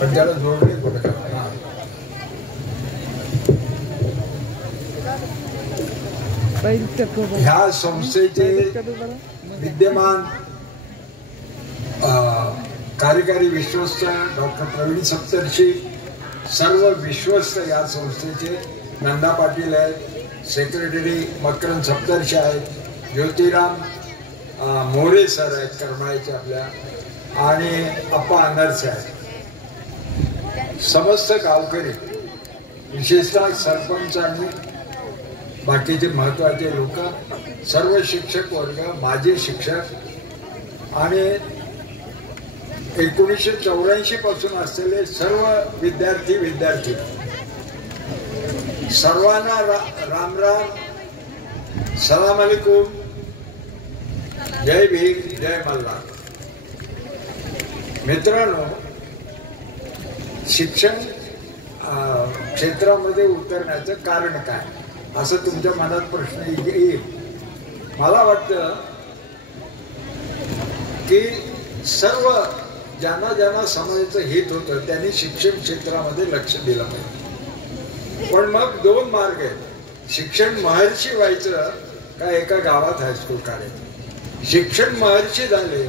पण त्याला जोडले कुठे ह्या संस्थेचे विद्यमान कार्यकारी विश्वस्त डॉक्टर प्रवीण सप्तर्षी, सर्व विश्वस्त या संस्थेचे, नंदा पाटील आहेत, सेक्रेटरी मकरंद सप्तर्षी आहेत, ज्योतिराम मोरे सर आहेत करमाळ्याचे आपल्या, आणि अप्पा अनर्से आहेत. समस्त गावकरी, विशेषतः सरपंच आणि बाकीचे महत्वाचे लोक, सर्व शिक्षक वर्ग, माजी शिक्षक आणि 1984 पासून असलेले सर्व विद्यार्थी सर्वांना राम राम, सलाम अलैकुम, जय भीम, जय मल्हार. मित्रांनो, शिक्षण क्षेत्रामध्ये उतरण्याचं कारण काय असं तुमच्या मनात प्रश्न येईल. मला वाटतं की सर्व ज्यांना समाजाचं हित होतं त्यांनी शिक्षण क्षेत्रामध्ये लक्ष दिलं पाहिजे. पण मग दोन मार्ग आहेत. शिक्षण महर्षी व्हायचं का एका गावात हायस्कूल काढायचं. शिक्षण महर्षी झाले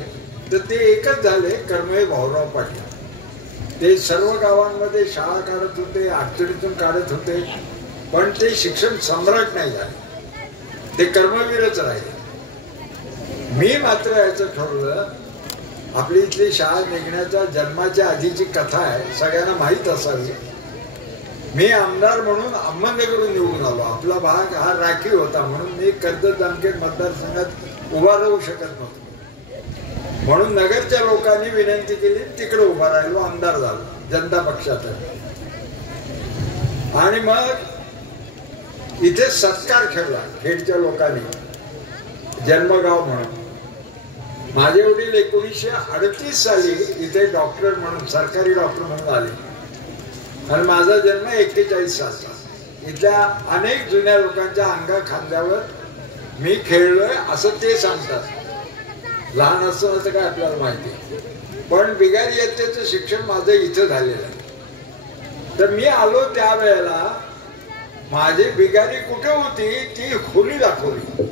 तर ते एकच झाले, कर्मवीर भाऊराव पाटील. ते सर्व गावांमध्ये शाळा काढत होते, अडचणीतून काढत होते, पण ते शिक्षण सम्राट नाही झाले, ते कर्मवीरच राहिले. मी मात्र याचं ठरवलं, आपली इथली शाळा निघण्याच्या जन्माच्या आधीची कथा आहे, सगळ्यांना माहीत असावी. मी आमदार म्हणून अहमदनगरहून निवडून आलो. आपला भाग हा राखीव होता म्हणून मी कर्जत जामखेड मतदारसंघात उभा राहू शकत नव्हतो. म्हणून नगरच्या लोकांनी विनंती केली, तिकडे उभा राहिलो, आमदार झालो जनता पक्षात. आणि मग इथे सत्कार ठेवला खेडच्या लोकांनी, जन्मगाव म्हणून. माझे वडील 1938 साली इथे डॉक्टर म्हणून, सरकारी डॉक्टर म्हणून आले आणि माझा जन्म 41 सालचा. इथल्या अनेक जुन्या लोकांच्या अंगा खांद्यावर मी खेळलोय असं ते सांगतात. लहान असताना तर काय आपल्याला माहिती, पण बिगारी इयत्तेचं शिक्षण माझं इथं झालेलं आहे. तर मी आलो त्यावेळेला माझी बिगारी कुठे होती ती खोली दाखवली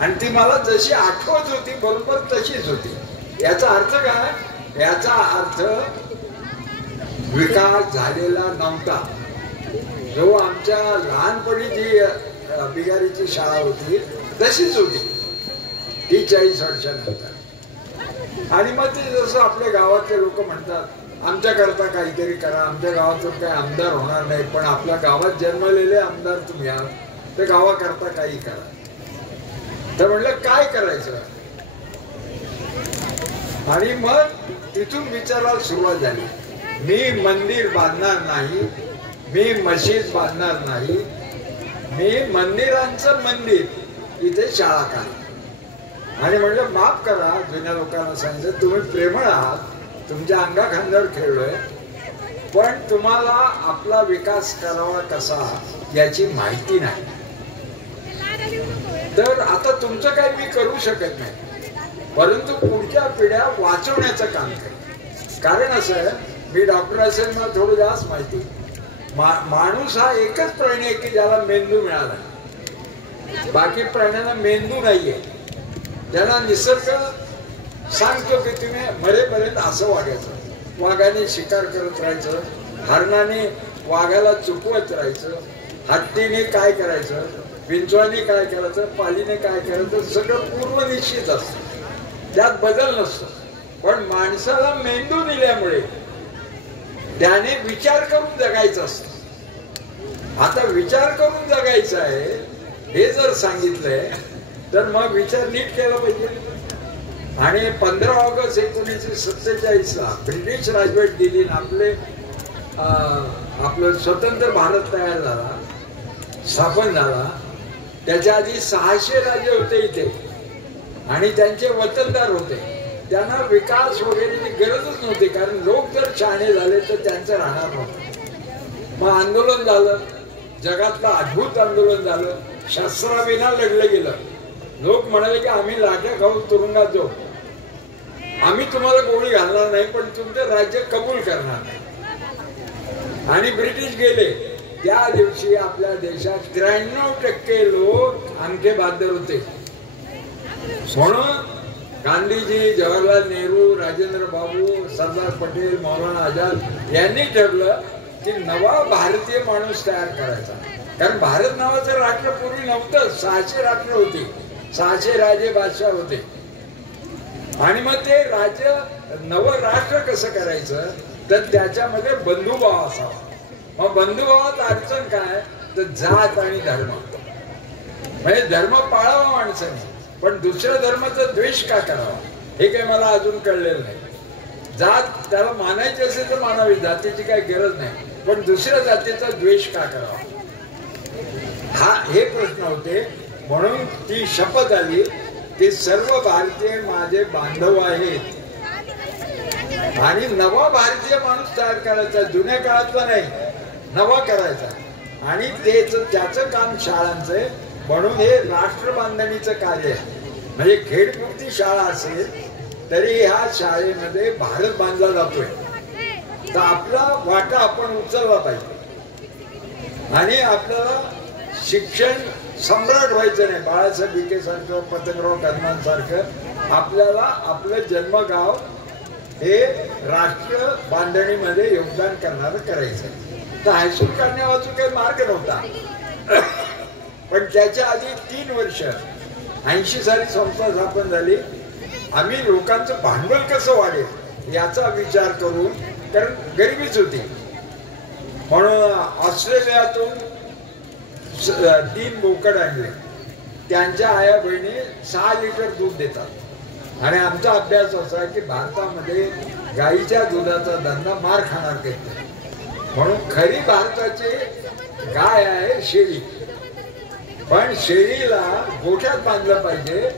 आणि ती मला जशी आठवत होती बरोबर तशीच होती. याचा अर्थ काय? याचा अर्थ विकास झालेला नव्हता. जो आमच्या लहानपणी जी बिगारीची शाळा होती तशीच होती ती 40 वर्षानंतर. आणि मग ते जसं आपल्या गावातले लोक म्हणतात, आमच्याकरता काहीतरी करा, आमच्या गावातून काही आमदार होणार नाही, पण आपल्या गावात जन्मलेले आमदार तुम्ही आहात, तर गावाकरता काही करा. तर म्हणलं काय करायचं, आणि मग तिथून विचारायला सुरुवात झाली. मी मंदिर बांधणार नाही, मी मशीद बांधणार नाही, मी मंदिरांचं मंदिर इथे शाळा काढ. आणि म्हणलं माफ करा, जुन्या लोकांना सांगितलं, तुम्ही प्रेमळ आहात, तुमच्या अंगा खांद्यावर खेळलोय, पण तुम्हाला आपला विकास करावा कसा याची माहिती नाही. तर आता तुमचं काही मी करू शकत नाही, परंतु पुढच्या पिढ्या वाचवण्याचं काम करेन. कारण असं आहे, मी डॉक्टर असेल ना थोडं जास्त माहिती. माणूस हा एकच प्राणी आहे की ज्याला मेंदू मिळाला, बाकी प्राण्यांना मेंदू नाहीये. त्यांना निसर्ग सांगतो की तुम्ही मरेपर्यंत असं वागायचं, वाघाने शिकार करत राहायचं, हरणाने वाघाला चुकवत राहायचं, हत्तीने काय करायचं, विंचवाने काय करायचं, पालीने काय करायचं, सगळं पूर्व निश्चित असतं, त्यात बदल नसतो. पण माणसाला मेंदू दिल्यामुळे त्याने विचार करून जगायचं असतं. आता विचार करून जगायचं आहे हे जर सांगितलंय तर मग विचार नीट केला पाहिजे. आणि 15 ऑगस्ट 1947 ब्रिटिश राजवट दिली, आपलं स्वतंत्र भारत तयार झाला, स्थापन झाला. त्याच्या आधी 600 राज्य होते इथे आणि त्यांचे वतनदार होते. त्यांना विकास वगैरेची गरजच नव्हती, कारण लोक जर शहाणे झाले तर त्यांचं राहणार नव्हतं. मग आंदोलन झालं, जगातलं अद्भुत आंदोलन झालं, शस्त्राविना लढलं गेलं. लोक म्हणाले की आम्ही लाट्या खाऊन तुरुंगात जाऊ, आम्ही तुम्हाला गोळी घालणार नाही पण तुमचं राज्य कबूल करणार नाही. आणि ब्रिटिश गेले त्या दिवशी आपल्या देशात 93% लोक अंगठे बहादर होते. म्हणून गांधीजी, जवाहरलाल नेहरू, राजेंद्र बाबू, सरदार पटेल, मौलाना आझाद यांनी ठरलं की नवा भारतीय माणूस तयार करायचा. कारण भारत नावाचं राष्ट्र पूर्वी नव्हतं. 600 राष्ट्र होती, 600 राजे बादशाह होते. आणि मग ते राज्य नवं राष्ट्र कसं करायचं तर त्याच्यामध्ये बंधुभाव असावा. मग बंधुभावात अडचण काय तर जात आणि धर्म. म्हणजे धर्म पाळावा माणसाने पण दुसऱ्या धर्माचा द्वेष का करावा हे काही मला अजून कळलेलं नाही. जात त्याला मानायची असेल तर मानावी, जातीची काही गरज नाही, पण दुसऱ्या जातीचा द्वेष का करावा हे प्रश्न होते. म्हणून ती शपथ आली की सर्व भारतीय माझे बांधव आहेत आणि नवा भारतीय माणूस तयार करायचा, जुन्या काळातला नाही, नवा करायचा. आणि त्याचं काम शाळांचं आहे. म्हणून हे राष्ट्र बांधणीचं कार्य आहे. म्हणजे खेडपुरती शाळा असेल तरी ह्या शाळेमध्ये भारत बांधला जातोय तर आपला वाटा आपण उचलला पाहिजे. आणि आपल्याला शिक्षण सम्राट व्हायचं नाही. बाळासाहेब विखे सारखं, पतंगराव कदमांसारखं आपल्याला आपलं जन्मगाव हे राष्ट्र बांधणीमध्ये योगदान करणारं करायचं. तर हायस्कूल काढण्यावाचून काही मार्ग नव्हता. पण त्याच्या आधी 3 वर्ष 80 साली संस्था स्थापन झाली. आम्ही लोकांचं भांडवल कसं वाढेल याचा विचार करून, कारण गरिबीच होती, म्हणून ऑस्ट्रेलियातून 3 बोकड आणले. त्यांच्या आया बहिणी 6 लिटर दूध देतात. आणि आमचा अभ्यास असा की भारतामध्ये गाईच्या दुधाचा धंदा मार खाणार काही. म्हणून खरी भारताची गाय आहे शेळी. पण शेळीला गोठ्यात बांधलं पाहिजे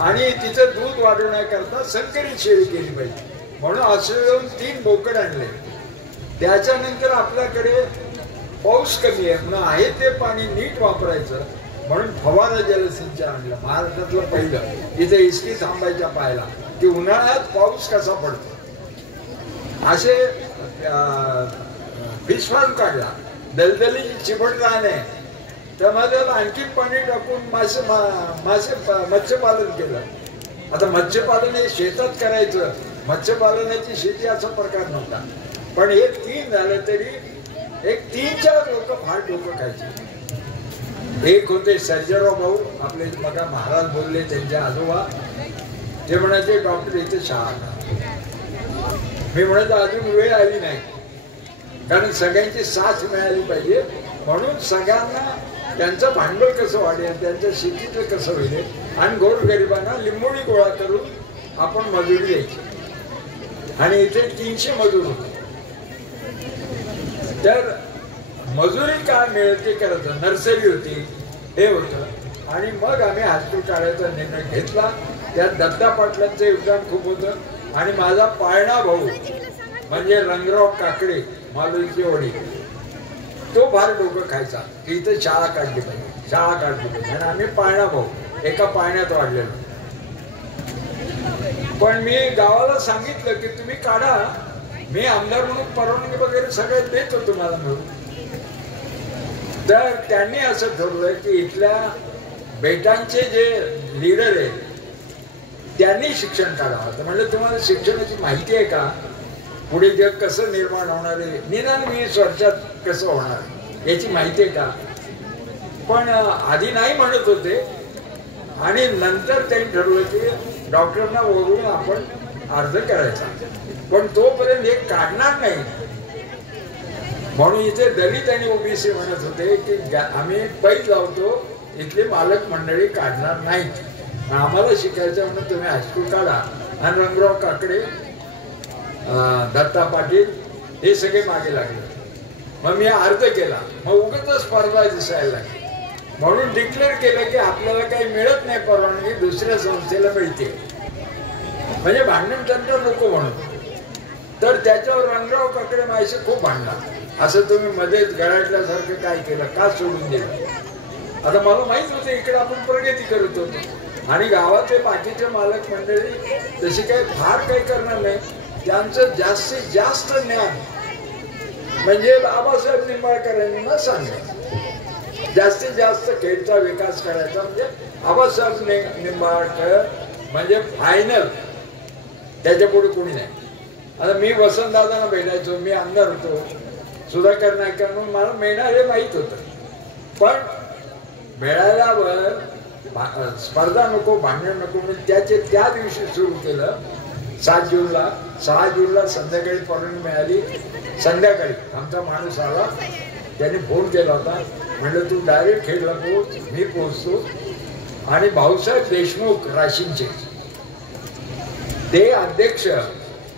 आणि तिचं दूध वाढवण्याकरता संकरित शेळी केली पाहिजे. म्हणून ऑस्ट्रेलियाहून 3 बोकड आणले. त्याच्यानंतर आपल्याकडे पाऊस कमी आहे म्हणून आहे ते पाणी नीट वापरायचं म्हणून फवारा जलसिंचन आणलं. महाराष्ट्रातलं पहिलं. इथे इस्की थांबायच्या पाहायला की उन्हाळ्यात पाऊस कसा पडतो. असे फिश फार्म काढला. दलदलीची चिबट राहणे त्यामध्ये आणखी पाणी टाकून मत्स्यपालन केलं. आता मत्स्यपालन हे शेतात करायचं, मत्स्यपालनाची शेती असा प्रकार नव्हता. पण हे 3 झालं तरी एक 3-4 लोक फार डोकं खायचे. एक होते सर्जेराव भाऊ, आपले मगा महाराज बोलले त्यांचे आजोबा. ते म्हणायचे डॉक्टर इथे शाळा. मी म्हणत अजून वेळ आली नाही कारण सगळ्यांची साथ मिळाली पाहिजे. म्हणून सगळ्यांना त्यांचं भांडवल कसं वाढेल, त्यांच्या शेतीचं कसं होईल आणि गोरगरिबांना लिंबोळी गोळा करून आपण मजुरी द्यायची. आणि इथे 300 मजूर होते. तर मजुरी काय मिळेल ते करायचं. नर्सरी होती, हे होतं. आणि मग आम्ही हायस्कूल काढायचा निर्णय घेतला. त्यात दत्ता पाटलांचं योगदान खूप होतं. आणि माझा पाळणा भाऊ म्हणजे रंगराव काकडे, मालुईचे वडील, तो फार डोकं खायचा की इथे शाळा काढली पाहिजे, शाळा काढली पाहिजे. आणि आम्ही पाळणा भाऊ एका पाळण्यात वाढलेलो. पण मी गावाला सांगितलं की तुम्ही काढा, मी आमदार म्हणून परवानगी वगैरे सगळं देतो तुम्हाला म्हणून. तर त्यांनी असं ठरवलं की इथल्या बेटांचे जे लीडर आहेत त्यांनी शिक्षण काढावं. तर म्हणलं तुम्हाला शिक्षणाची माहिती आहे का, पुढे जग कसं निर्माण होणार आहे, निदान 20 वर्षात कसं होणार याची माहिती आहे का. पण आधी नाही म्हणत होते आणि नंतर त्यांनी ठरवलं की डॉक्टरांना ओळखून आपण अर्ज करायचा. पण तोपर्यंत हे काढणार नाही. म्हणून इथे दलित आणि ओबीसी म्हणत होते की आम्ही पैज लावतो, इथली मालक मंडळी काढणार नाहीत, आम्हाला शिकायचं म्हणून तुम्ही हायस्कूल काढा. आणि रंगराव काकडे, दत्ता पाटील हे सगळे मागे लागले. मग मी अर्ज केला. मग उगाच स्पर्धा दिसायला लागली. म्हणून डिक्लेअर केलं की आपल्याला काही मिळत नाही परवानगी, दुसऱ्या संस्थेला मिळते. म्हणजे भांडण तंत्र नको म्हणून. तर त्याच्यावर रंगराव काकडे माझ्याशी खूप भांडला. असं तुम्ही मध्येच गळाटल्यासारखं काय केलं, का सोडून दिलं. आता मला माहित होतं इकडे आपण प्रगती करत होतो. आणि गावातले बाकीचे मालक मंडळी तशी काही फार काही करणार नाही. त्यांचं जास्तीत जास्त ज्ञान म्हणजे बाबासाहेब निंबाळकरांनी ना सांगितलं, जास्तीत जास्त खेळचा विकास करायचा म्हणजे आबासाहेब निंबाळकर म्हणजे फायनल, त्याच्या पुढे कोणी नाही. आता मी वसंतदादांना भेटायचो, मी आमदार होतो, सुधाकर नाईकांना मला मिळणार हे माहीत होतं, पण मिळाल्यावर स्पर्धा नको, भांडण नको म्हणून त्या दिवशी सुरू केलं 7 जूनला. 6 जूनला संध्याकाळी परवानगी मिळाली. संध्याकाळी आमचा माणूस आला, त्याने फोन केला होता, म्हणलं तू डायरेक्ट खेडला पोहोच, मी पोहोचतो. आणि भाऊसाहेब देशमुख राशींचे ते अध्यक्ष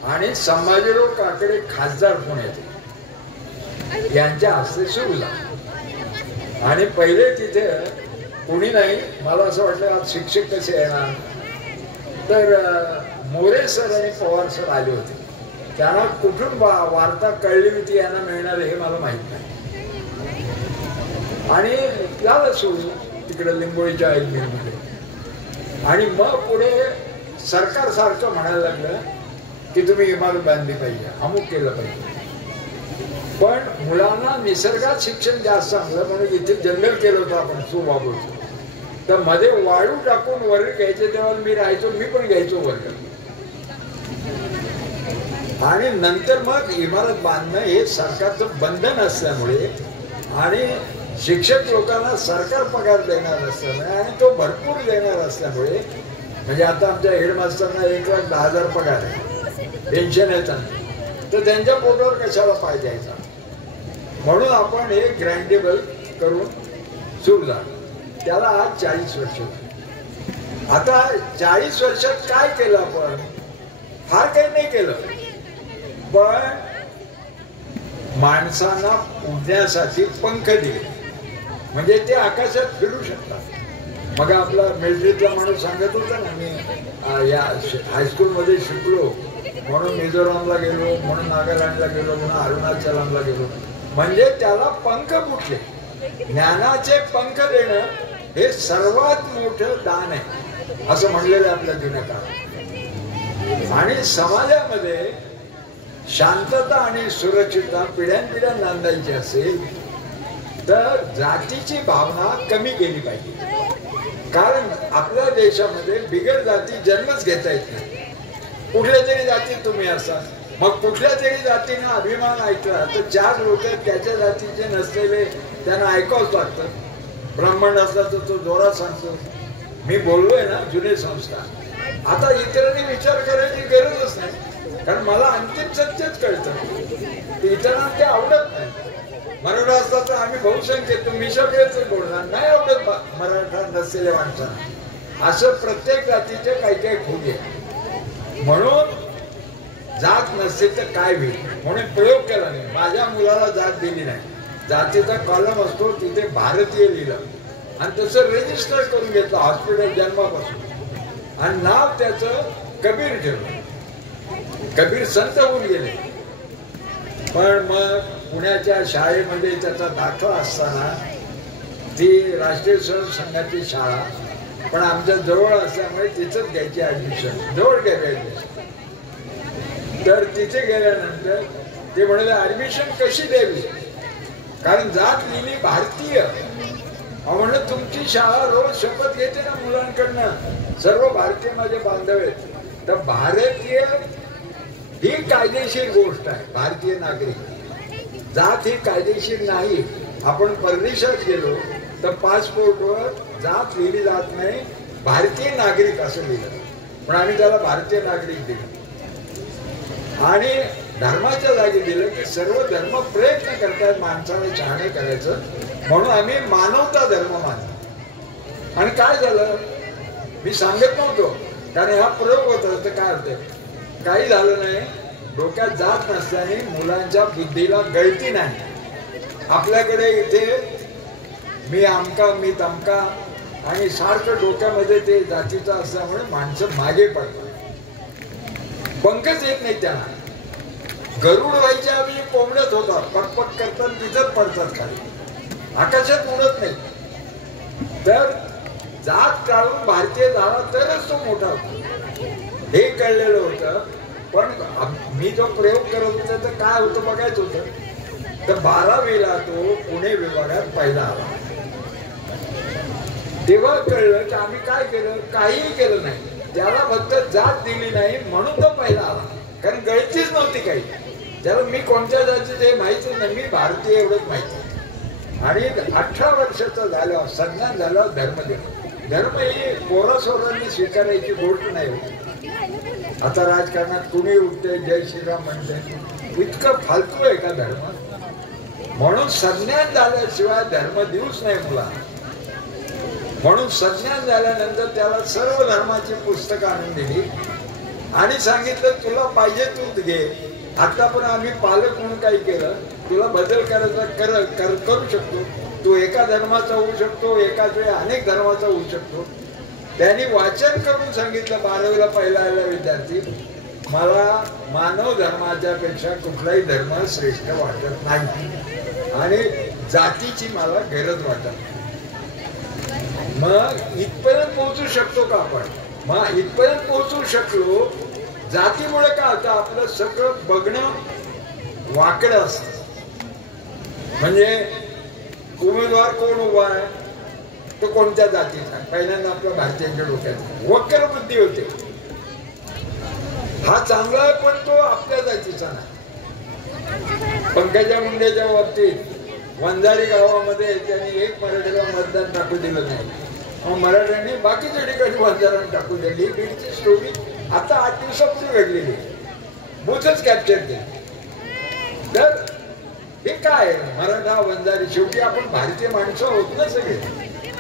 आणि संभाजीराव काकडे खासदार पुण्याचे यांच्या हस्ते सुरू झाला. आणि पहिले तिथे कोणी नाही. मला असं वाटलं आज शिक्षक कसे येणार, तर मोरे सर आणि पवार सर आले होते. त्यांना कुठून वार्ता कळली होती यांना मिळणार हे मला माहित नाही. आणि झालं सुरू तिकडे लिंबोळीच्या मध्ये. आणि मग पुढे सरकार सारखं म्हणायला लागलं की तुम्ही इमारत बांधली पाहिजे, अमुक केलं पाहिजे. पण मुलांना निसर्गात शिक्षण जास्त चांगलं म्हणून इथे जंगल केलं होतं आपण सुबाबूचं, तर मध्ये वाळू टाकून वर्ग घ्यायचे, तेव्हा मी राहायचो, मी पण घ्यायचो वर्ग. आणि नंतर मग इमारत बांधणं हे सरकारचं बंधन असल्यामुळे आणि शिक्षक लोकांना सरकार पगार देणार असल्यामुळे आणि तो भरपूर देणार असल्यामुळे, म्हणजे आता आमच्या हेडमास्टरना 1,10,000 पगार आहे, पेन्शन येतात, तर त्यांच्या पोटावर कशाला पाय द्यायचा, म्हणून आपण हे ग्रँडेबल करून सुरू झालं. त्याला आज 40 वर्ष. आता 40 वर्षात काय केलं आपण? फार काही नाही केलं, पण माणसांना उडण्यासाठी पंख दिले, म्हणजे ते आकाशात फिरू शकतात. मग आपला मिलिटरीतला माणूस सांगत होता ना, मी या हायस्कूलमध्ये शिकलो म्हणून मिझोरामला गेलो, म्हणून नागालँडला गेलो, म्हणून अरुणाचलमला गेलो, म्हणजे त्याला पंख फुटले. ज्ञानाचे पंख देणं हे सर्वात मोठं दान आहे असं म्हणलेलं आपल्या जुन्या काळात. आणि समाजामध्ये शांतता आणि सुरक्षितता पिढ्यानपिढ्या नांदायची असेल तर जातीची भावना कमी केली पाहिजे. कारण आपल्या देशामध्ये बिगर जाती जन्मच घेता येत नाही. कुठल्या तरी जातीत तुम्ही असाल, मग कुठल्या तरी जातीनं अभिमान ऐकला तर 4 लोक त्याच्या जातीचे नसलेले त्यांना ऐकावंच लागतं. ब्राह्मण असला तर तो जोरात सांगतो. मी बोललोय ना जुने संस्कार. आता इतरांनी विचार करायची गरजच नाही, कारण मला अंतिम सत्यच कळतं, इतरांना ते आवडत नाही. मराठा असला तर आम्ही बहुसंख्येत मी सगळेच बोलणार, नाही आवडत मराठा नसलेल्या माणसांना. असं प्रत्येक जातीचे काही काही खूप आहे. म्हणून जात नसेल तर काय होईल म्हणून प्रयोग केला नाही. माझ्या मुलाला जात दिली नाही. जातीचा कॉलम असतो तिथे भारतीय लिहिलं आणि तसं रजिस्टर करून घेतलं हॉस्पिटल जन्मापासून, आणि नाव त्याचं कबीर ठेवलं. कबीर संत होऊन गेले. पण मग पुण्याच्या शाळेमध्ये त्याचा दाखला असताना ती राष्ट्रीय स्वयंसेवक संघाची शाळा, पण आमच्या जवळ असल्यामुळे तिथंच घ्यायची ऍडमिशन, जवळ घ्यायची. तर तिथे गेल्यानंतर ते म्हणाले ऍडमिशन कशी द्यावी, कारण जात लिहिली भारतीय. म्हणलं तुमची शाळा रोज शपथ घेते ना मुलांकडनं, सर्व भारतीय माझे बांधव आहेत. तर भारतीय ही कायदेशीर गोष्ट आहे. भारतीय नागरिक, जात ही कायदेशीर नाही. आपण परदेशात गेलो तर पासपोर्टवर जात लिहिली जात नाही, भारतीय नागरिक असं लिहिलं, पण आम्ही त्याला भारतीय नागरिक दिलं. आणि धर्माच्या जागी दिलं की सर्व धर्म प्रयत्न करतात माणसाला शहाणे करायचं, म्हणून आम्ही मानवता धर्म मानतो. आणि काय झालं मी सांगत नव्हतो, कारण हा प्रयोग होता तर काय होतं, काही झालं नाही. डोक्यात जात नसल्याने मुलांच्या बुद्धीला गळती नाही. आपल्याकडे इथे मी आमका मी तमका आणि सारखं डोक्यामध्ये ते जातीचं असल्यामुळे माणसं मागे पडतात, पंखच येत नाही त्यांना. गरुड व्हायच्या आधी कोंबड्यात होतात, पटपट करतात तिथंच पडतात खाली, आकाशात उडत नाही. तर जात काढून भारतीय झाला तरच तो मोठा होतो हे कळलेलं होतं. पण मी जो प्रयोग करत होतो तर काय होतं बघायचं होतं. तर 12वीला तो पुणे विभागात पहिला आला. तेव्हा कळलं की आम्ही काय केलं, काहीही केलं नाही. त्याला फक्त जात दिली नाही म्हणून तो पहिला आला, कारण गळतीच नव्हती काही. त्याला मी कोणत्या जातीचं हे माहितीच नाही, मी भारतीय एवढंच माहिती. आणि 18 वर्षाचा झालं, संज्ञान झालं, धर्म दिला. धर्म ही पोरासोरांनी स्वीकारायची गोष्ट नाही. आता राजकारणात कुणी उठते जय श्रीराम म्हणते, इतकं फालतू आहे का धर्म. म्हणून संज्ञान झाल्याशिवाय धर्म देऊच नाही मुलांना. म्हणून संज्ञान झाल्यानंतर त्याला सर्व धर्माची पुस्तकं आणून दिली आणि सांगितलं तुला पाहिजे तू घे. आता पण आम्ही पालक म्हणून काही केलं, तुला बदल करायचा करू शकतो. तू एका धर्माचा होऊ शकतो, एकाच वेळी अनेक धर्माचा होऊ शकतो. त्यांनी वाचन करून सांगितलं 12वीला पहिला आलेला विद्यार्थी, मला मानव धर्माच्या पेक्षा कुठलाही धर्म श्रेष्ठ वाटत नाही आणि जातीची मला गरज वाटत नाही. मग इथपर्यंत पोहोचू शकतो का आपण. मग इथपर्यंत पोहोचू शकलो. जातीमुळे काय होतं, आपलं सगळं बघणं वाकडं असतं. म्हणजे उमेदवार कोण उभा आहे, तो कोणत्या जातीचा, पहिल्यांदा आपल्या भारतीयांच्या डोक्यात वक्र बुद्धी होते. हा चांगला आहे पण तो आपल्या जातीचा नाही. पंकजा मुंडेच्या बाबतीत वंजारी गावामध्ये त्यांनी एक मराठीला मतदान टाकू दिलं नाही, मग मराठ्यांनी बाकीच्या ठिकाणी मतदान टाकू दिली. ही बीडची स्टोरी आता 8 दिवसापूर्वी घडलेली, बूथच कॅप्चर केली. तर हे काय मराठा वंजारी, शेवटी आपण भारतीय माणसं होत ना सगळे,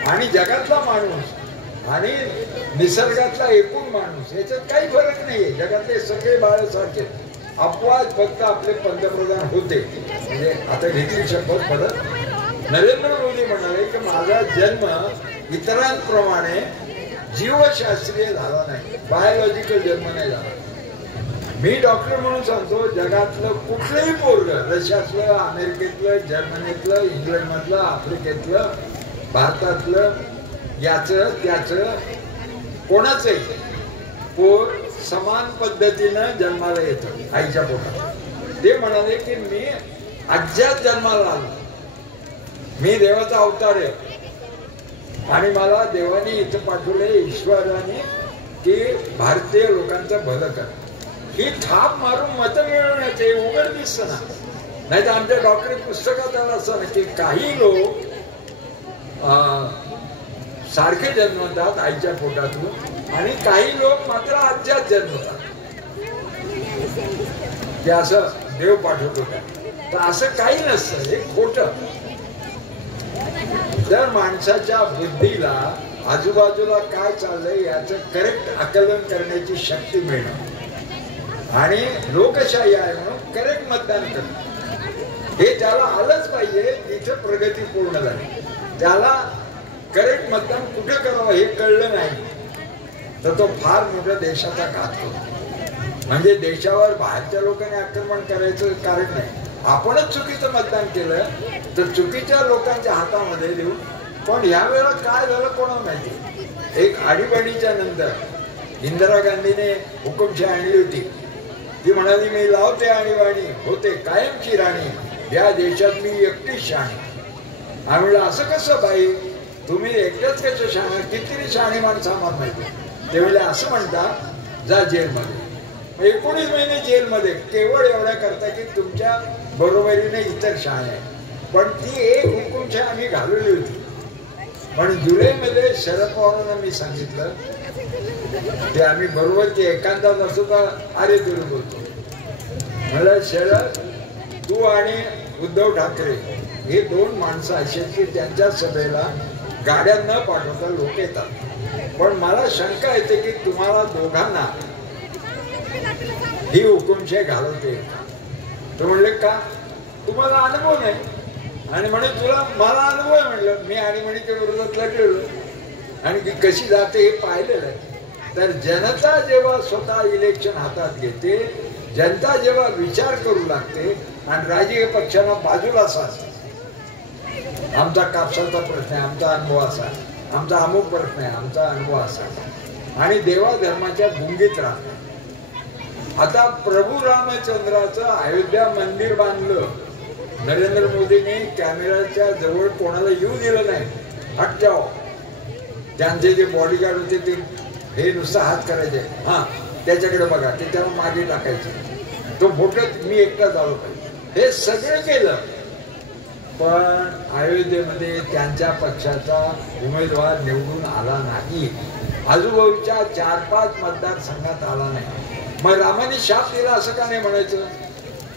आणि जगातला माणूस आणि निसर्गातला एकूण माणूस याच्यात काही फरक नाहीये. जगातले सगळे बाळ सारखे. अपवाद फक्त आपले पंतप्रधान होते, म्हणजे आता घेतली शपथ परत नरेंद्र मोदी म्हणाले की माझा जन्म इतरांप्रमाणे जीवशास्त्रीय झाला नाही, बायोलॉजिकल जन्म नाही झाला. मी डॉक्टर म्हणून सांगतो, जगातलं कुठलंही पोरगं, रशियातलं, अमेरिकेतलं, जर्मनीतलं, इंग्लंडमधलं, आफ्रिकेतलं, भारतातलं, याचं त्याचं कोणाचंही पोर समान पद्धतीनं जन्माला येतं आईच्या पोटात. ते म्हणाले की मी अज्ञात जन्माला आलो, मी देवाचा अवतार आहे आणि मला देवाने इथं पाठवले ईश्वराने की भारतीय लोकांचं भलं कर. ही थाप मारून मतं मिळवण्याचे उघड दिसतं ना. नाही तर आमच्या डॉक्टरी पुस्तकात आलं असं ना की काही लोक सारखे जन्मतात आईच्या पोटातून आणि काही लोक मात्र अज्ञात जन्मतात. ते असं देव पाठवतो का, तर असं काही नसतं, हे खोटं. जर माणसाच्या बुद्धीला आजूबाजूला काय चाललंय याचं करेक्ट आकलन करण्याची शक्ती मिळणं आणि लोकशाही आहे म्हणून करेक्ट मतदान करणं हे त्याला आलंच पाहिजे. तिथे प्रगती पूर्ण झाली. त्याला करेक्ट मतदान कुठे करावं हे कळलं नाही तर तो फार मोठ्या देशाचा घात करतो. म्हणजे देशावर बाहेरच्या लोकांनी आक्रमण करायचं कारण नाही. आपणच चुकीचं मतदान केलं तर चुकीच्या लोकांच्या हातामध्ये देऊन. पण यावेळेला काय झालं कोणाला माहिती. एक आणीबाणीच्या नंतर इंदिरा गांधीने हुकुमशाही आणली होती. ती म्हणाली मी लावते आणीबाणी, होते कायमची राणी, या देशात मी एकटीच शाणी. आम्ही म्हणलं असं कसं बाई, तुम्ही एकट्याच कसं शहाणे, किती शहाणे माणसं आम्हाला माहिती. त्यावेळेला असं म्हणतात जा जेलमध्ये. 19 महिने जेलमध्ये केवळ एवढ्या करता की तुमच्या बरोबरीने इतर शहाणे आहे. पण ती एक हुकुमशाही आम्ही घालवली होती. पण जुलैमध्ये शरद पवारांना मी सांगितलं ते आम्ही बरोबर की एखादा असतो का अरे तुला बोलतो. मला शरद तू आणि उद्धव ठाकरे हे 2 माणसं अशी की त्यांच्या सभेला गाड्या न पाठवता लोक येतात. पण मला शंका येते की तुम्हाला दोघांना ही हुकुमशाही घालवते. तो म्हणले का तुम्हाला अनुभव नाही. आणि म्हणे तुला मला अनुभव आहे. म्हणलं मी आणीबाणीच्या विरोधात लढलेलो आणि कशी जाते हे पाहिलेलं आहे. तर जनता जेव्हा स्वतः इलेक्शन हातात घेते, जनता जेव्हा विचार करू लागते आणि राजकीय पक्षांना बाजूला साधते, आमचा कापसाचा प्रश्न आहे, आमचा अनुभव असा आमचा अमुक प्रश्न आहे, आमचा अनुभव असा आणि देवा धर्माच्या गुंगीत राहतात. आता प्रभू रामचंद्राचं अयोध्या मंदिर बांधलं. नरेंद्र मोदींनी कॅमेराच्या जवळ कोणाला येऊ दिलं नाही. हट जाओ. त्यांचे जे बॉडीगार्ड होते ते हे नुसतं हात करायचे, हा त्याच्याकडे बघा, ते त्याला मागे टाकायचे, तो फोटो मी एकटा झालो पाहिजे, हे सगळं केलं. पण अयोध्येमध्ये त्यांच्या पक्षाचा उमेदवार निवडून आला नाही. आजूबाजूच्या 4-5 मतदारसंघात आला नाही. मग रामाने शाप दिला असं का नाही म्हणायचं,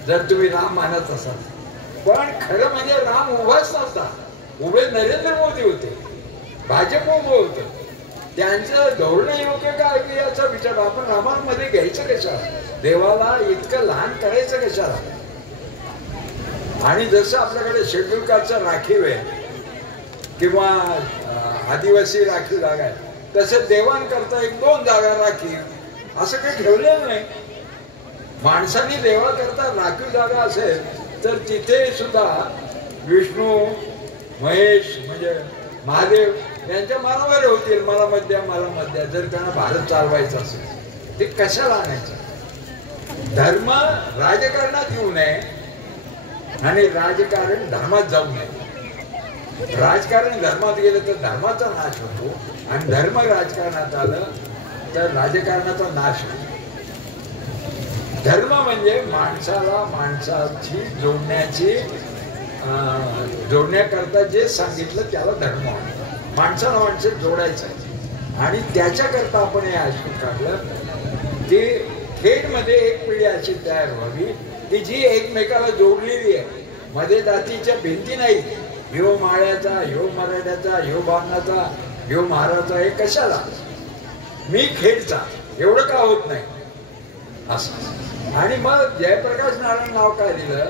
जर तुम्ही राम मानत असाल. पण खरं म्हणजे राम उभाच नव्हता, उभे नरेंद्र मोदी होते, भाजप उभं होतं. त्यांचं धोरण योग्य काय याचा विचार आपण रामामध्ये घ्यायचं कशाला, देवाला इतकं लहान करायचं कशाला. आणि जसं आपल्याकडे शेड्यूल कास्टचा राखीव आहे किंवा आदिवासी राखीव जागा आहे, तसं देवाण करता 1-2 जागा राखीव असं काही ठेवलेलं नाही. माणसाने देवा करता राखीव जागा असेल तर तिथे सुद्धा विष्णू महेश म्हणजे महादेव यांच्या मनावर होतील, मला मत द्या, मला मत द्या. जर त्यांना भारत चालवायचा असेल ते कशाला आणायचं. धर्म राजकारणात येऊ नये आणि राजकारण धर्मात जाऊ नये. राजकारण धर्मात गेलं तर धर्माचा नाश होतो आणि धर्म राजकारणात आलं तर राजकारणाचा नाश होतो. धर्म म्हणजे माणसाला माणसाची जोडण्याकरता जे सांगितलं त्याला धर्म म्हणतात. माणसाला माणसं जोडायचं आहे आणि त्याच्याकरता आपण हे आश्रम काढलं की खेडमध्ये एक पिढी अशी तयार व्हावी की जी एकमेकाला जोडलेली आहे. मध्ये जातीच्या भिंती नाही, ह्यो माळ्याचा, ह्यो मराठ्याचा, ह्यो बामणाचा, ह्यो महाराचा, हे कशाला, मी खेडचा, एवढं का होत नाही असं. आणि मग जयप्रकाश नारायण नाव काय दिलं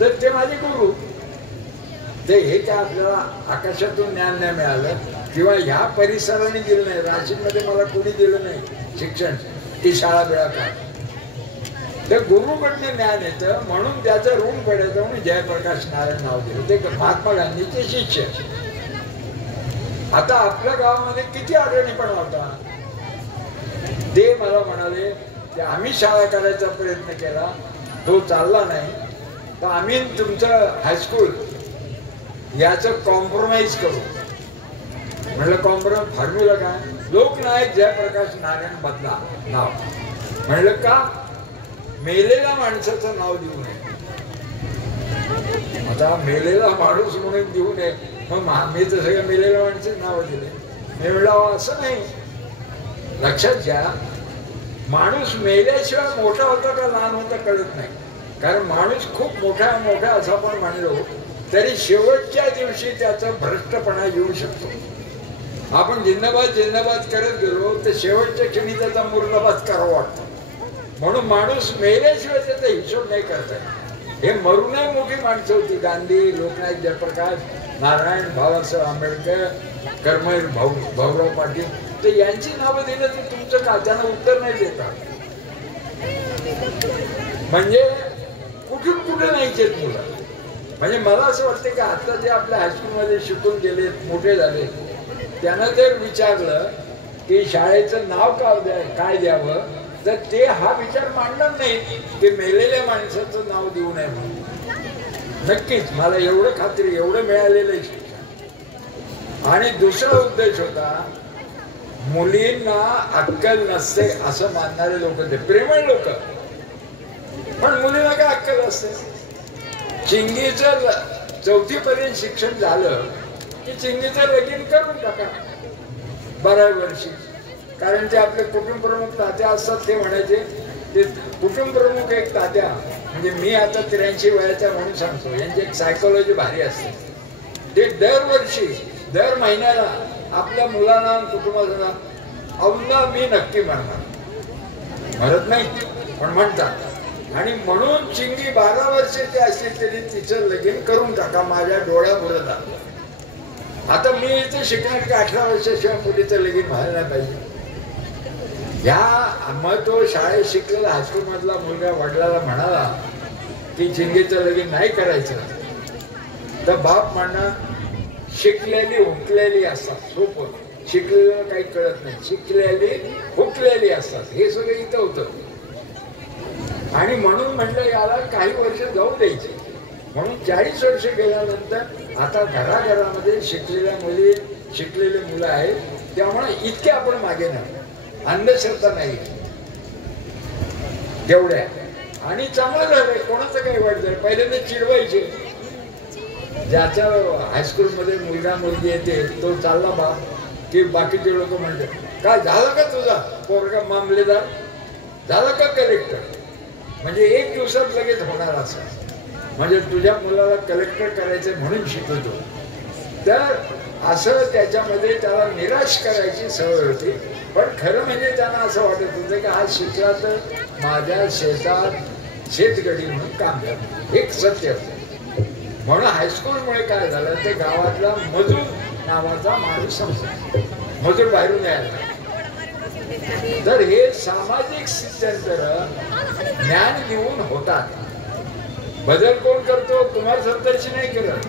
तर ते माझे गुरु. ते हे काय आपल्याला आकाशातून ज्ञान नाही मिळालं किंवा ह्या परिसराने दिलं नाही. राशीमध्ये मला कोणी दिलं नाही शिक्षण, ती शाळा बिळा काय, ते गुरुकडनं ज्ञान येतं म्हणून त्याचं ऋण पडायचं म्हणून जयप्रकाश नारायण नाव दिलं. ते महात्मा गांधीचे शिष्य. आता आपल्या गावामध्ये किती अडचणीपणा होता. ते मला म्हणाले की आम्ही शाळा करायचा प्रयत्न केला, तो चालला नाही, तर आम्ही तुमचं हायस्कूल याचं कॉम्प्रोमाइज करू. म्हटलं कॉम्प्रोमाइज फॉर्म्युला काय, लोकनायक जयप्रकाश नारायण बदला नाव. म्हणलं का, मेलेल्या माणसाचं नाव देऊ नये. आता मेलेला माणूस म्हणून देऊ नये, मग मी तर सगळ्या मेलेल्या माणसाचं नाव दिले. मी म्हणलं असं नाही, लक्षात घ्या, माणूस मेल्याशिवाय मोठा होता का लहान होता कळत नाही. कारण माणूस खूप मोठा मोठा असं आपण म्हणलो तरी शेवटच्या दिवशी त्याचा भ्रष्टपणा येऊ शकतो. आपण जिंदाबाद जिंदाबाद करत गेलो तर शेवटच्या क्षणी त्याचा मुर्दाबाद करावा वाटतो. म्हणून माणूस मेल्याशिवाय त्याचा हिशोब नाही करता येत. हे मरूनही मोठी माणसं होती, गांधी, लोकनायक जयप्रकाश नारायण, बाबासाहेब आंबेडकर, कर्मवीर भाऊराव पाटील. तर यांची नावं दिलं तर तुमचं का त्यांना उत्तर नाही देता. म्हणजे कुठून कुठे नाहीचे मुलं. म्हणजे मला असं वाटतं की आता जे आपल्या हायस्कूलमध्ये शिकून गेले, मोठे झाले, त्यांना जर विचारलं की शाळेचं नाव काय द्यावं तर ते हा विचार मांडणार नाही की मेलेल्या माणसाचं नाव देऊ नये म्हणून. नक्कीच मला एवढं खात्री, एवढं मिळालेलं आहे शिक्षण. आणि दुसरा उद्देश होता, मुलींना अक्कल नसते असं मानणारे लोक, ते प्रेमळ लोक. पण मुलीला काय अक्कल असते. चिंगीचं 4थी पर्यंत शिक्षण झालं की चिंगीचं लगीन करून टाका 12व्या वर्षी. कारण ते आपले कुटुंब प्रमुख तात्या असतात, ते म्हणायचे, ते कुटुंब प्रमुख एक तात्या, म्हणजे मी आता 83 वयाचा म्हणून सांगतो, यांची एक सायकोलॉजी भारी असते. ते दरवर्षी दर महिन्याला आपल्या मुलांना कुटुंबाला औंदा मी नक्की म्हणणार, म्हणत नाही पण म्हणतात. आणि म्हणून चिंगी 12 वर्षाची असली तरी तिचं लगीन करून टाका, माझ्या डोळ्यापुढं दाखवा. आता मी इथे शिकणार की 18 वर्षाशिवाय मुलीचं लगीन व्हायला नाही पाहिजे. मग तो शाळेत शिकलेला हायस्कूल मधला मुलगा वडिलाला म्हणाला की चिंगीचं लगीन नाही करायचं, तर बाप म्हणणार शिकलेली हुकलेली असतात. सोपं, शिकलेलं काही कळत नाही. शिकलेली हुकलेली असतात. हे सगळं इथं होतं. आणि म्हणून म्हटलं याला काही वर्ष जाऊ द्यायचे. म्हणून 40 वर्ष गेल्यानंतर आता घराघरामध्ये शिकलेल्या मुली, शिकलेले मुलं आहेत. त्यामुळे इतके आपण मागे नाही, अंधश्रद्धा नाही तेवढ्या. आणि चांगलं झालंय, कोणाचं काही वाईट झालं. पहिल्यांदा चिडवायचे. ज्याच्या हायस्कूलमध्ये मुलगा मुलगी येते तो चालला बा की बाकीचे लोक म्हणते काय झालं का तुझा पोरगा मामलेदार, झाला का कलेक्टर. म्हणजे 1 दिवसात लगेच होणार असं. म्हणजे तुझ्या मुलाला कलेक्टर करायचं म्हणून शिकवतो. तर असं त्याच्यामध्ये त्याला निराश करायची सवय होती. पण खरं म्हणजे त्यांना असं वाटत होतं की हा शिकला तर माझ्या शेतात शेतगडी म्हणून काम करतो. एक सत्य असतं. म्हणून हायस्कूलमुळे काय झालं, ते गावातला मजूर नावाचा माणूस समजा, मजूर बाहेरून यायला. तर हे सामाजिक स्थित्यंतर ज्ञान देऊन होतात. बदल कोण करतो? कुमार संतर्शी नाही केलं.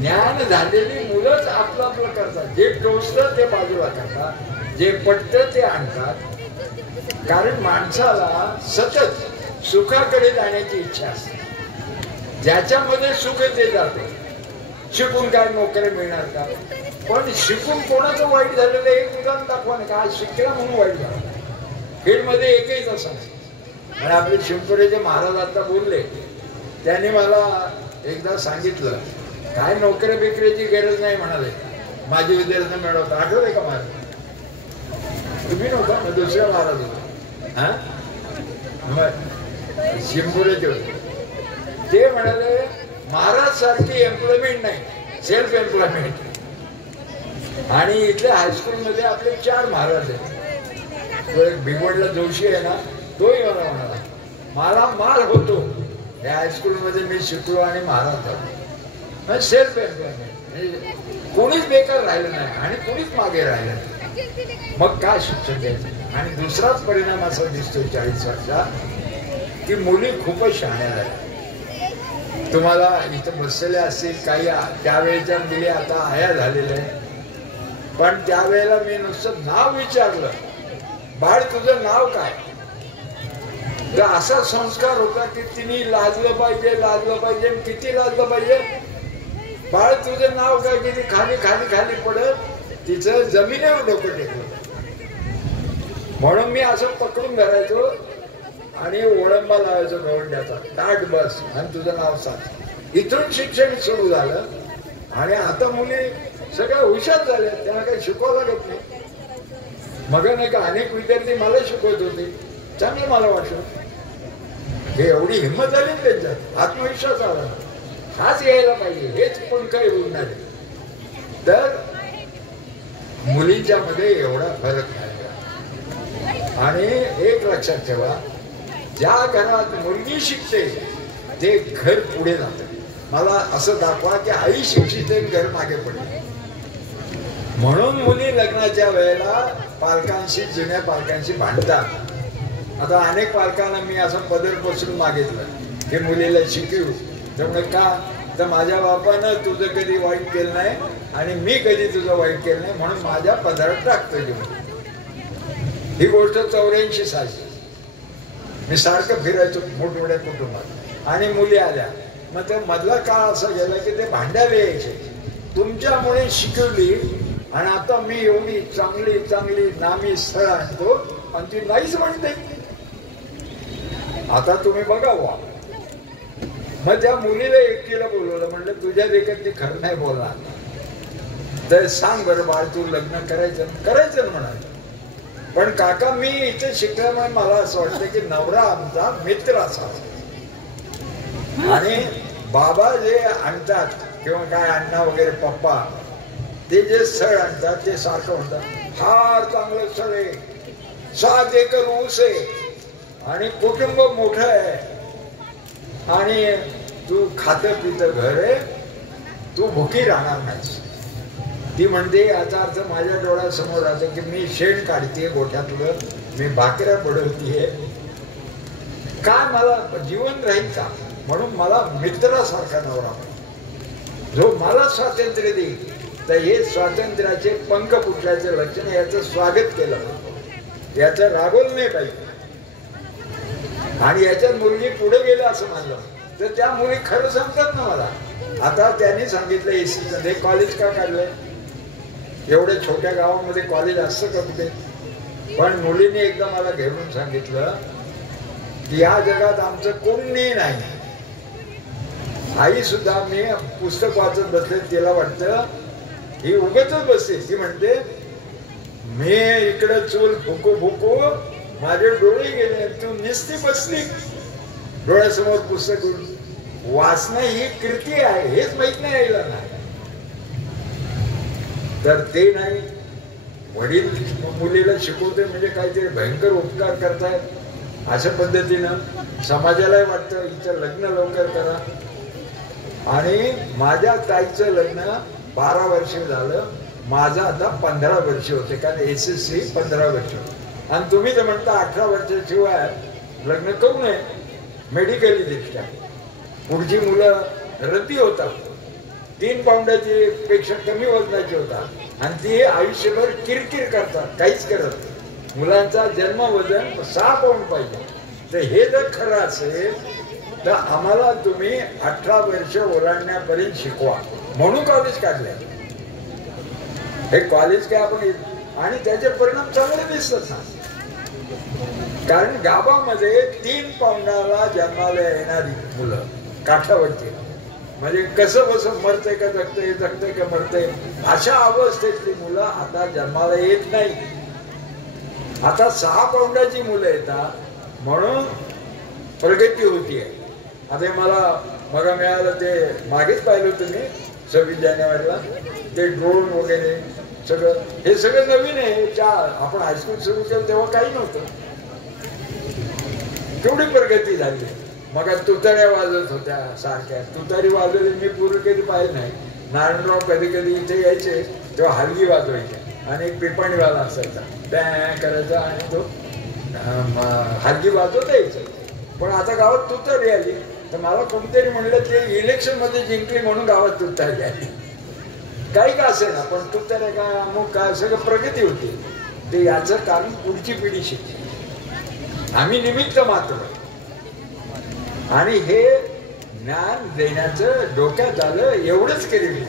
ज्ञान झालेली मुलंच आपलं आपलं करतात. जे टोचतं ते बाजूला करतात, जे पटतं ते आणतात. कारण माणसाला सतत सुखाकडे जाण्याची इच्छा असते. ज्याच्यामध्ये सुख ते जाते. शिकून काय नोकरी मिळणार का? पण शिकून कोणाचं वाईट झालेलं एक उदाहरण दाखवा ना. आज शिकला म्हणून वाईट झालं. फील्डमध्ये एकही तसं. आणि आपले शिंपरेचे महाराज आता बोलले, त्यांनी मला एकदा सांगितलं काय नोकरी बिकरीची गरज नाही म्हणाले. माझे विद्यार्थी मिळवता आठवलंय का महाराज? तुम्ही नव्हता, मग दुसऱ्या महाराज होता. हा, शिंपुरेचे होते. ते म्हणाले महाराज सारखी एम्प्लॉयमेंट नाही, सेल्फ एम्प्लॉयमेंट. आणि इथल्या हायस्कूलमध्ये आपले 4 महाराज आहेत. तो एक भिगवडला जोशी आहे ना, तोही मला म्हणाला मला माल होतो या हायस्कूलमध्ये मी शिकलो आणि महाराज झालो. Self employment. कोणीच बेकार राहिलं नाही आणि कोणीच मागे राहिलं नाही. मग काय शिक्षण द्यायचं? आणि दुसराच परिणाम असा दिसतो 40 वर्षात की मुली खूपच शहाण्या झाल्या. तुम्हाला इथं बसलेल्या असतील काही त्यावेळेच्या मुली आता आया झालेल्या आहे. पण त्यावेळेला मी नुसतं नाव विचारलं, बाळ तुझं नाव काय? तर असा संस्कार होता की तिने लाजलं पाहिजे, लाजलं पाहिजे. किती लाजलं पाहिजे? बाळ तुझं नाव काय? किती खाली खाली खाली पडत तिचं जमिनीवर डोकं टेकलं. म्हणून मी असं पकडून धरायचो आणि ओळंबा लावायचो गवंड्याचा, ताट बस आणि तुझं नाव सांग. इथून शिक्षण सुरू झालं. आणि आता मुली सगळ्या हुशार झाल्या, त्यांना काही शिकवावं लागत नाही. मग नाही का अनेक विद्यार्थी मला शिकवत होते, चांगलं मला वाटलं. हे एवढी हिंमत झाली त्यांच्यात, आत्मविश्वास आला. हाच यायला पाहिजे, हेच पण काही बोलणार आहे. तर मुलींच्या मध्ये एवढा फरक नाही. आणि एक लक्षात ठेवा, ज्या घरात मुलगी शिकते ते घर पुढे जाते. मला असं दाखवा की आई शिक्षित घर मागे पडले. म्हणून मुली लग्नाच्या वेळेला पालकांशी, जुन्या पालकांशी भांडतात. आता अनेक पालकांना मी असं पदर पसरून मागितलं की मुलीला शिकवू. त्यामुळे का तर माझ्या बापानं तुझं कधी वाईट केलं नाही आणि मी कधी तुझं वाईट केलं नाही, म्हणून माझ्या पदरात टाकतो घेऊन. ही गोष्ट 84 साली मी सारखं फिरायचो मोठमोठ्या कुटुंबात. आणि मुली आल्या, मग ते मधला काळ असा गेला की ते भांडायला यायचे, तुमच्यामुळे शिकवली आणि आता मी एवढी चांगली चांगली नामी स्थळ आणतो आणि ती नाहीच म्हणते. आता तुम्ही बघावा. मग त्या मुलीला एकटीला बोलवलं, म्हणलं तुझ्या देखत ती खरं नाही बोलणार, तर सांग बरं बाळ तू लग्न करायचं म्हणाल. पण काका मी इथे शिकल्यामुळे मला असं वाटतं की नवरा आमचा मित्र असावा. आणि बाबा जे आणतात किंवा काय अण्णा वगैरे पप्पा ते जे स्थळ आणतात ते सारखं म्हणतात फार चांगलं स्थळ आहे, 7 एकर ऊस आहे आणि कुटुंब मोठं आहे आणि तू खातं पितं घर आहे, तू भुकी राहणार नाहीस. ती म्हणते याचा अर्थ माझ्या डोळ्यासमोर राहतं की मी शेण काढते गोठ्यातलं, मी भाकऱ्या बडवतीये, काय मला जीवन राहील का? म्हणून मला मित्रासारखा नवरा. जो मला स्वातंत्र्य देईल तर हे स्वातंत्र्याचे पंख फुटल्याचे लक्षण, याचं स्वागत केलं, याचं रागवलं नाही पाहिजे. आणि याच्यात मुलगी पुढे गेला असं मानलं तर त्या मुली खरं सांगतात ना मला. आता त्यांनी सांगितलं एसीचं हे कॉलेज का काढलंय, एवढ्या छोट्या गावामध्ये कॉलेज असतं का कुठे. पण मुलीने एकदा मला घेऊन सांगितलं की या जगात आमचं कोणी नाही. आई सुद्धा, मी पुस्तक वाचत बसले, तिला वाटतं ही उगाचच बसते. ती म्हणते मी इकडे चूल फुकू फुकू माझे डोळे गेले, तू नुसती बसली डोळ्यासमोर पुस्तक. वाचणं ही कृती आहे हेच माहित नाही आईला ना. तर ते नाही, वडील मुलीला शिकवते म्हणजे काहीतरी भयंकर उपकार करतायत अशा पद्धतीनं समाजालाही वाटतं हिचं लग्न लवकर करा. आणि माझ्या ताईचं लग्न 12 वर्ष झालं, माझं आता 15 वर्ष होते, कारण SSC 15 वर्ष. आणि तुम्ही तर म्हणता 18 वर्षाशिवाय लग्न करू नये मेडिकली दृष्ट्या. पुढची मुलं रद्दी होतात, 3 पाऊंडाची पेक्षा कमी वजनाची होतात आणि ती आयुष्यभर किरकिर करतात, काहीच करत नाही. मुलांचा जन्म वजन 6 पाऊंड पाहिजे. तर हे जर खरं असेल तर आम्हाला तुम्ही 18 वर्ष ओलांडण्यापर्यंत शिकवा म्हणून कॉलेज काढले. हे कॉलेज काय आपण, आणि त्याचे परिणाम चांगले दिसतात ना. कारण गावामध्ये 3 पाऊंडाला जन्माला येणारी मुलं काठावरची, म्हणजे कसं बसं मरते का जगते, जगते का मरते, अशा अवस्थेतली मुलं आता जन्माला येत नाही. आता 6 पाऊंडाची मुलं येतात म्हणून प्रगती होतीये. आता मला मग मिळालं, ते मागेच पाहिलं होतं मी 26 जानेवारीला, ते ड्रोन वगैरे सगळं, हे सगळं नवीन आहे. आपण हायस्कूल सुरू केलं तेव्हा काही नव्हतं. केवढी प्रगती झाली. मग तुताऱ्या वाजत होत्या सारख्या, तुतारी वाजवली मी पूर्वी कधी पाहिलं नाही. नारायणराव कधी कधी इथे यायचे तेव्हा हलगी वाजवायचे आणि एक पिपाणीवाला असायचा, त्या करायचा आणि तो हलगी वाजवता यायचं. पण आता गावात तुतारी आली तर मला कोणतरी म्हणलं ते इलेक्शन मध्ये जिंकली म्हणून गावात तुतारी आली. काही का असेल ना, पण तुतारी काय अमुक काय सगळं प्रगती होती. ते याचं कारण पुढची पिढी शिकते, आम्ही निमित्त मात्र. आणि हे ज्ञान देण्याचं डोक्यात आलं एवढंच केलं.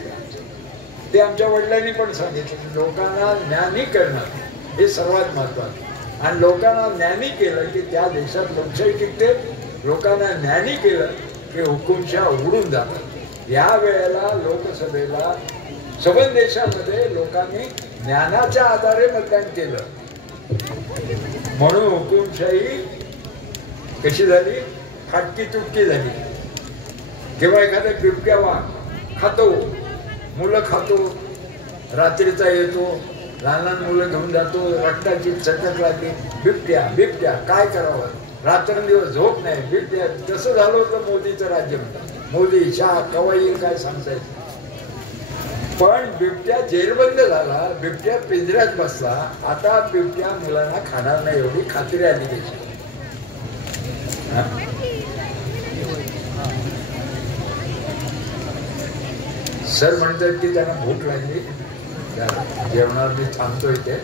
ते आमच्या वडिलांनी पण सांगितलं, लोकांना ज्ञानी करणं हे सर्वात महत्वाचं. आणि लोकांना ज्ञानी केलं की त्या देशात लोकशाही टिकते. लोकांना ज्ञानी केलं की हुकुमशाह उडून जातात. या वेळेला लोकसभेला सबंध देशामध्ये लोकांनी ज्ञानाच्या आधारे मतदान केलं म्हणून हुकुमशाही कशी झाली, फाटकी तुटकी झाली. जेव्हा एखादा बिबट्या वाघ खातो, मुलं खातो, रात्रीचा येतो, लहान लहान मुलं घेऊन जातो, रक्ताची चटक लागली, बिबट्या बिबट्या काय करावं, रात्रंदिवस झोप नाही, बिबट्या. तसं झालं होतं मोदीचं राज्य, मोदी शाह कवाई काय सांगतायत. पण बिबट्या जेरबंद झाला, बिबट्या पिंजऱ्यात बसला. आता बिबट्या मुलांना खाणार नाही एवढी खात्री आली त्याची. सर म्हणतात की त्यांना भूक लागली, जेवणावर मी थांबतो इथे.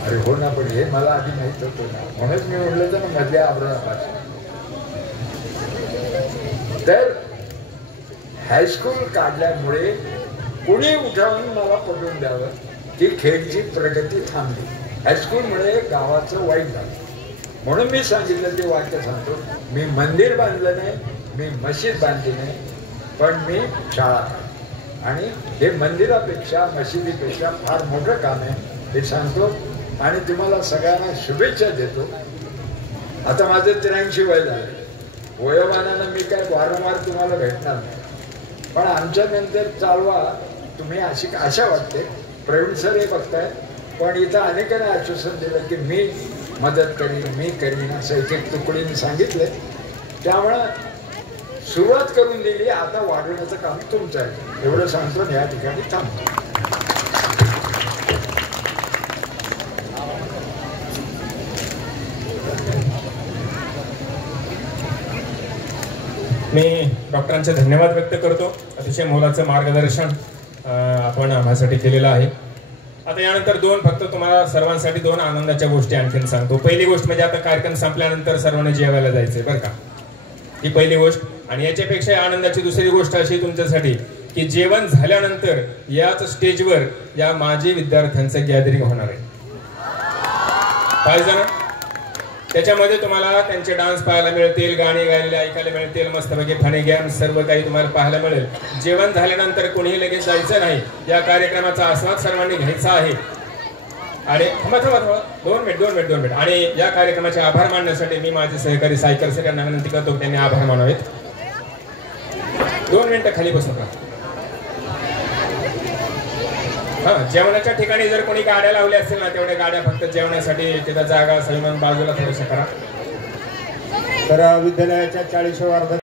अरे हो ना, पण हे मला आधी माहित होतं ना, म्हणूनच मी म्हटलं तर ना मधल्या आवरणापासून. तर हायस्कूल काढल्यामुळे कुणी उठावून मला पटवून द्यावं की खेळची प्रगती थांबली. हायस्कूलमुळे गावाचं वाईट झालं म्हणून मी सांगितलं ते वाक्य सांगतो. मी मंदिर बांधलं नाही, मी मशीद बांधली नाही, पण मी शाळा. आणि हे मंदिरापेक्षा मशिदीपेक्षा फार मोठं काम आहे हे सांगतो. आणि तुम्हाला सगळ्यांना शुभेच्छा देतो. आता माझं 83 वय झालं. वयोमानानं मी काय वारंवार तुम्हाला भेटणार नाही, पण आमच्या नंतर चालवा तुम्ही अशी आशा वाटते. प्रवीण सर हे बघताय, पण इथं अनेकांना आश्वासन दिलं की मी मदत करीन, मी करीन, असं एक एक तुकडीने सांगितलं. त्यामुळं सुरुवात करून दिली, आता वाढवण्याचं काम तुमचं आहे एवढं सांगतो. या ठिकाणी थांबतो. मी डॉक्टरांचे धन्यवाद व्यक्त करतो. अतिशय मोलाचं मार्गदर्शन आपण आम्हासाठी केलेलं आहे. आता यानंतर फक्त तुम्हाला सर्वांसाठी 2 आनंदाच्या गोष्टी आणखीन सांगतो. पहिली गोष्ट म्हणजे आता कार्यक्रम संपल्यानंतर सर्वांनी जेवायला जायचंय बरं का, ही पहिली गोष्ट. आणि याच्यापेक्षा आनंदाची दुसरी गोष्ट अशी तुमच्यासाठी की जेवण झाल्यानंतर याच स्टेजवर या माजी विद्यार्थ्यांचं गॅदरिंग होणार आहे. 5 जण, त्याच्यामध्ये तुम्हाला त्यांचे डान्स पाहायला मिळतील, गाणी गायलेले ऐकायला मिळतील, मस्तपैकी फनी गेम सर्व काही तुम्हाला पाहायला मिळेल. जेवण झाल्यानंतर कोणीही लगेच जायचं नाही, या कार्यक्रमाचा आस्वाद सर्वांनी घ्यायचा आहे. आणि थांबा 2 मिनिट. आणि या कार्यक्रमाचे आभार मानण्यासाठी मी माझे सहकारी सायकल सर यांना विनंती करतो, त्यांनी आभार मानावेत. 2 मिनिटं खाली बसू नका. जेवणाच्या ठिकाणी जर कोणी गाड्या लावल्या असतील ना, तेवढ्या गाड्या फक्त जेवणासाठी तिथं जागा असेल म्हणून बाजूला थोडंसं करा. तर विद्यालयाच्या 40व्या वर्धात